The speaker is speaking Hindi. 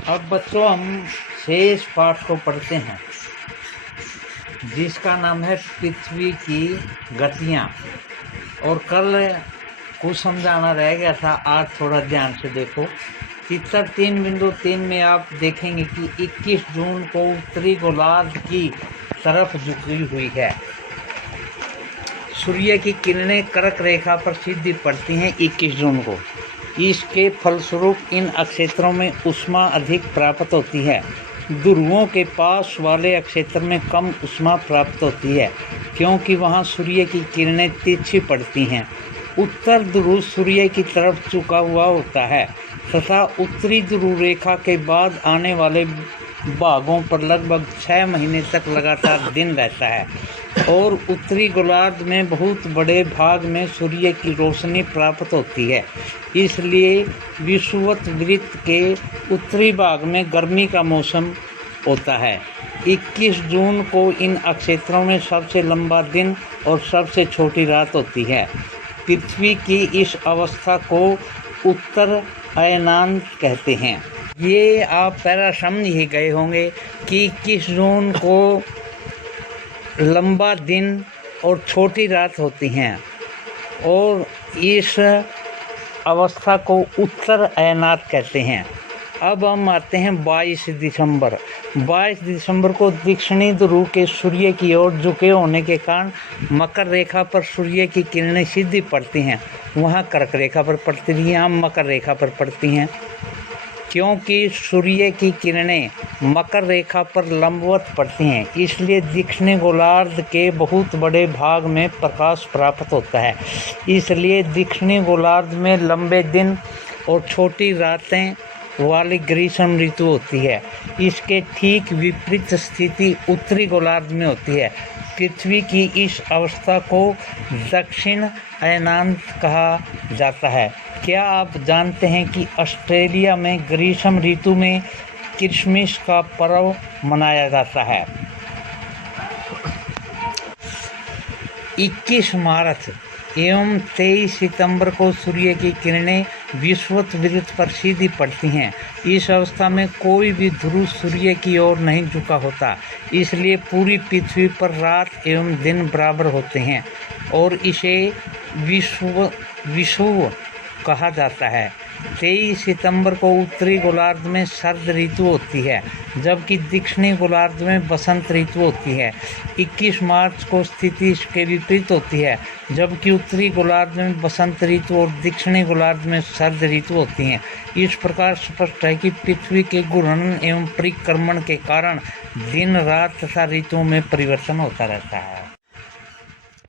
अब बच्चों हम शेष पाठ को पढ़ते हैं, जिसका नाम है पृथ्वी की गतियाँ। और कल कुछ समझाना रह गया था, आज थोड़ा ध्यान से देखो। चित्र 3.3 में आप देखेंगे कि 21 जून को उत्तरी गोलार्ध की तरफ झुकी हुई है। सूर्य की किरणें कर्क रेखा पर सीधी पड़ती हैं 21 जून को। इसके फलस्वरूप इन क्षेत्रों में ऊष्मा अधिक प्राप्त होती है। ध्रुवों के पास वाले क्षेत्र में कम ऊष्मा प्राप्त होती है, क्योंकि वहां सूर्य की किरणें तिरछी पड़ती हैं। उत्तर ध्रुव सूर्य की तरफ झुका हुआ होता है तथा उत्तरी ध्रुव रेखा के बाद आने वाले भागों पर लगभग 6 महीने तक लगातार दिन रहता है। और उत्तरी गोलार्ध में बहुत बड़े भाग में सूर्य की रोशनी प्राप्त होती है। इसलिए विषुवत वृत्त के उत्तरी भाग में गर्मी का मौसम होता है। 21 जून को इन क्षेत्रों में सबसे लंबा दिन और सबसे छोटी रात होती है। पृथ्वी की इस अवस्था को उत्तर अयनांत कहते हैं। ये आप पहला समझ ही गए होंगे कि 21 जून को लंबा दिन और छोटी रात होती हैं, और इस अवस्था को उत्तर अयनात कहते हैं। अब हम आते हैं 22 दिसंबर। 22 दिसंबर को दक्षिणी ध्रुव के सूर्य की ओर झुके होने के कारण मकर रेखा पर सूर्य की किरणें सीधी पड़ती हैं। वहाँ कर्क रेखा पर पड़ती रही, यहाँ मकर रेखा पर पड़ती हैं। क्योंकि सूर्य की किरणें मकर रेखा पर लंबवत पड़ती हैं, इसलिए दक्षिणी गोलार्ध के बहुत बड़े भाग में प्रकाश प्राप्त होता है। इसलिए दक्षिणी गोलार्ध में लंबे दिन और छोटी रातें वाली ग्रीष्म ऋतु होती है। इसके ठीक विपरीत स्थिति उत्तरी गोलार्ध में होती है। पृथ्वी की इस अवस्था को दक्षिण अयनांत कहा जाता है। क्या आप जानते हैं कि ऑस्ट्रेलिया में ग्रीष्म ऋतु में क्रिसमस का पर्व मनाया जाता है? 21 मार्च एवं 23 सितंबर को सूर्य की किरणें विषुवत वृत्त पर सीधी पड़ती हैं। इस अवस्था में कोई भी ध्रुव सूर्य की ओर नहीं झुका होता, इसलिए पूरी पृथ्वी पर रात एवं दिन बराबर होते हैं और इसे विषुव कहा जाता है। 23 सितंबर को उत्तरी गोलार्ध में शरद ऋतु होती है, जबकि दक्षिणी गोलार्ध में बसंत ऋतु होती है। 21 मार्च को स्थिति इसके विपरीत होती है, जबकि उत्तरी गोलार्ध में बसंत ऋतु और दक्षिणी गोलार्ध में शरद ऋतु होती हैं। इस प्रकार स्पष्ट है कि पृथ्वी के घूर्णन एवं परिक्रमण के कारण दिन रात तथा ऋतुओं में परिवर्तन होता रहता है।